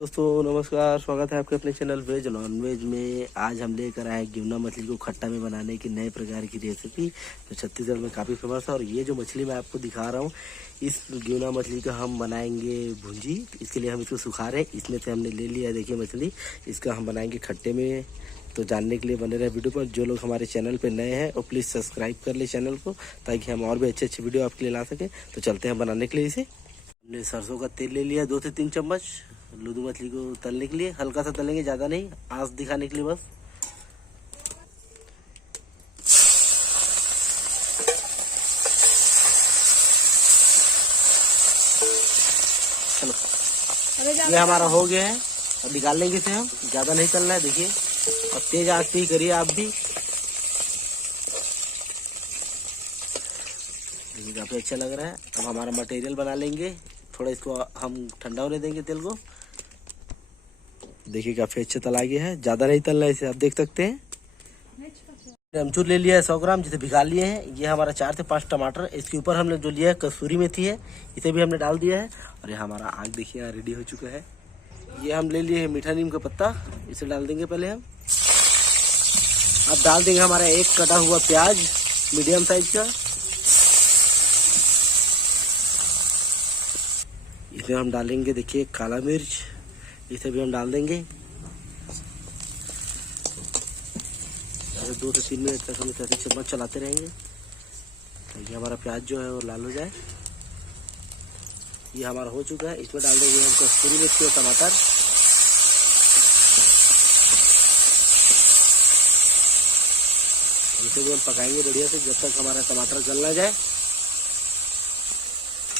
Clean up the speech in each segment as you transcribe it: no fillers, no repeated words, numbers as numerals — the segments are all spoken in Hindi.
दोस्तों नमस्कार, स्वागत है आपके अपने चैनल वेज नॉन वेज में। आज हम लेकर आए गिवना मछली को खट्टा में बनाने की नए प्रकार की रेसिपी जो छत्तीसगढ़ में काफ़ी फेमस है। और ये जो मछली मैं आपको दिखा रहा हूँ, इस गिवना मछली का हम बनाएंगे भुंजी। इसके लिए हम इसको सुखा रहे हैं। इसमें से हमने ले लिया, देखिए मछली, इसका हम बनाएंगे खट्टे में। तो जानने के लिए बने रहे वीडियो पर। जो लोग हमारे चैनल पर नए हैं वो प्लीज़ सब्सक्राइब कर ले चैनल को, ताकि हम और भी अच्छे अच्छे वीडियो आपके लिए ला सकें। तो चलते हैं बनाने के लिए। इसे हमने सरसों का तेल ले लिया 2 से 3 चम्मच। लूदू मछली को तलने के लिए हल्का सा तलेंगे, ज़्यादा नहीं, आंच दिखाने के लिए बस। चलो, ये हमारा हो गया है। अब निकाल लेंगे इसे हम। ज़्यादा नहीं तलना है, देखिए। और तेज आंच पे ही करिए आप भी। देखिए काफ़ी अच्छा लग रहा है। अब हमारा मटेरियल बना लेंगे। थोड़ा इसको हम ठंडा होने देंगे तेल को। देखिए काफ़ी अच्छा तला गया है, ज़्यादा नहीं तलना है इसे, आप देख सकते हैं। अमचूर ले लिया है 100 ग्राम, जिसे भिगा लिए हैं। ये हमारा 4 से 5 टमाटर। इसके ऊपर हमने जो लिया है कसूरी मेथी है, इसे भी हमने डाल दिया है। और ये हमारा आग देखिए यहाँ रेडी हो चुका है। ये हम ले लिए हैं मीठा नीम का पत्ता, इसे डाल देंगे पहले हम। अब डाल देंगे हमारा एक कटा हुआ प्याज मीडियम साइज का। इसमें हम डालेंगे, देखिए, काला मिर्च, इसे भी हम डाल देंगे। 2 से 3 मिनट तक हम इसे चम्मच चलाते रहेंगे, ताकि हमारा प्याज जो है वो लाल हो जाए। ये हमारा हो चुका है। इसमें डाल देंगे हम कसूरी मेथी और टमाटर। इसे भी हम पकाएंगे बढ़िया से, जब तक हमारा टमाटर गल ना जाए।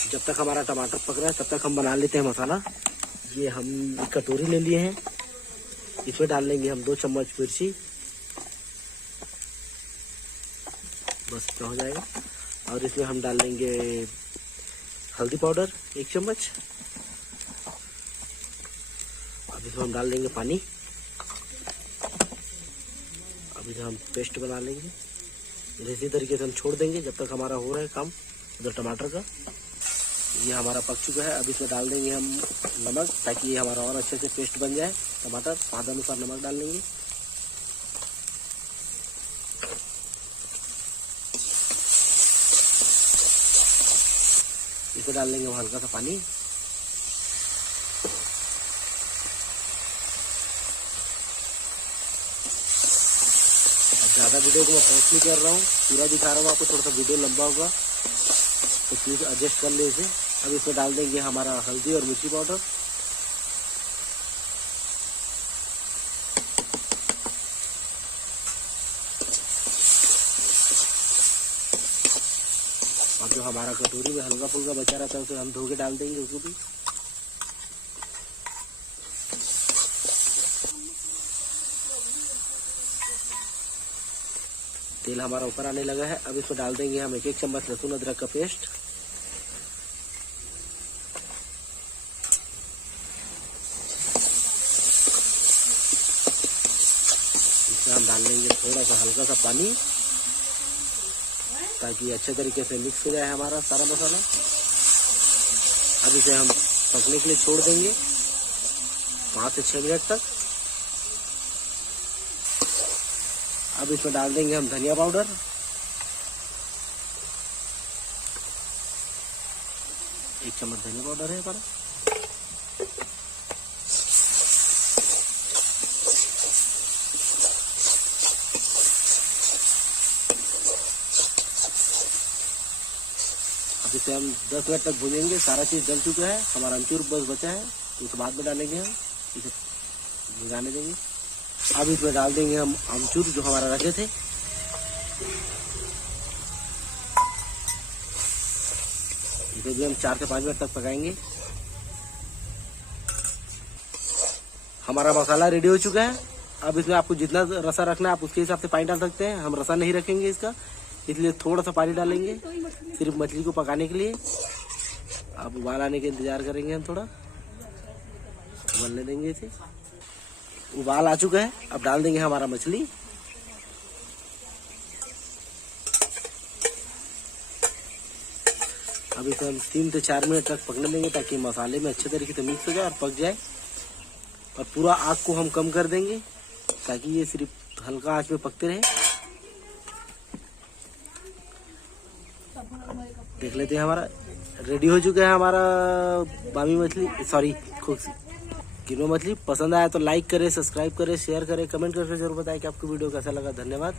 जब तक हमारा टमाटर पक रहा है तब तक हम बना लेते हैं मसाला। ये हम एक कटोरी ले लिए हैं, इसमें डाल लेंगे हम 2 चम्मच मिर्ची, बस इतना हो जाएगा। और इसमें हम डाल लेंगे हल्दी पाउडर 1 चम्मच। अब इसमें हम डाल देंगे पानी। अब इसे हम पेस्ट बना लेंगे। इसी तरीके से हम छोड़ देंगे जब तक हमारा हो रहा है काम उधर टमाटर का। ये हमारा पक चुका है। अब इसमें डाल देंगे हम नमक, ताकि ये हमारा और अच्छे से पेस्ट बन जाए। टमाटर स्वाद अनुसार नमक डाल लेंगे। इसमें डाल लेंगे हम हल्का सा पानी। अब ज़्यादा वीडियो को मैं पॉज नहीं कर रहा हूँ, पूरा दिखा रहा हूँ आपको। थोड़ा सा वीडियो लंबा होगा तो प्लीज़ एडजस्ट कर ले इसे। अब इसमें डाल देंगे हमारा हल्दी और मिर्ची पाउडर। और जो हमारा कटोरी में हल्का फुल्का बचा रहता है उसे हम धो के डाल देंगे उसको भी। तेल हमारा ऊपर आने लगा है। अब इसमें डाल देंगे हम 1 चम्मच लहसुन अदरक का पेस्ट। इसमें हम डाल लेंगे थोड़ा सा हल्का सा पानी, ताकि अच्छे तरीके से मिक्स हो जाए हमारा सारा मसाला। अब इसे हम पकने के लिए छोड़ देंगे 5 से 6 मिनट तक। अब इसमें डाल देंगे हम धनिया पाउडर, 1 चम्मच धनिया पाउडर है हमारा। अब इसे हम 10 मिनट तक भूनेंगे। सारा चीज़ जल चुका है, हमारा अमचूर बस बचा है, तो उसके बाद में डालेंगे हम। इसे भिगाने देंगे। अब इसमें डाल देंगे हम अमचूर जो हमारा रखे थे। इसे भी हम 4 से 5 मिनट तक पकाएंगे। हमारा मसाला रेडी हो चुका है। अब इसमें आपको जितना रसा रखना है आप उसके हिसाब से पानी डाल सकते हैं। हम रसा नहीं रखेंगे इसका, इसलिए थोड़ा सा पानी डालेंगे सिर्फ मछली को पकाने के लिए। अब उबाल आने के इंतजार करेंगे हम, थोड़ा उबलने देंगे इसे। उबाल आ चुका है। अब डाल देंगे हमारा मछली। अब इसे हम 3 से 4 मिनट तक पकने देंगे, ताकि मसाले में अच्छे तरीके से मिक्स हो जाए और पक जाए। और पूरा आग को हम कम कर देंगे ताकि ये सिर्फ हल्का आंच में पकते रहे। देख लेते हैं, हमारा रेडी हो चुका है हमारा बामी मछली, सॉरी किनो मछली। पसंद आया तो लाइक करें, सब्सक्राइब करें, शेयर करें, कमेंट करके जरूर बताएं कि आपको वीडियो कैसा लगा। धन्यवाद।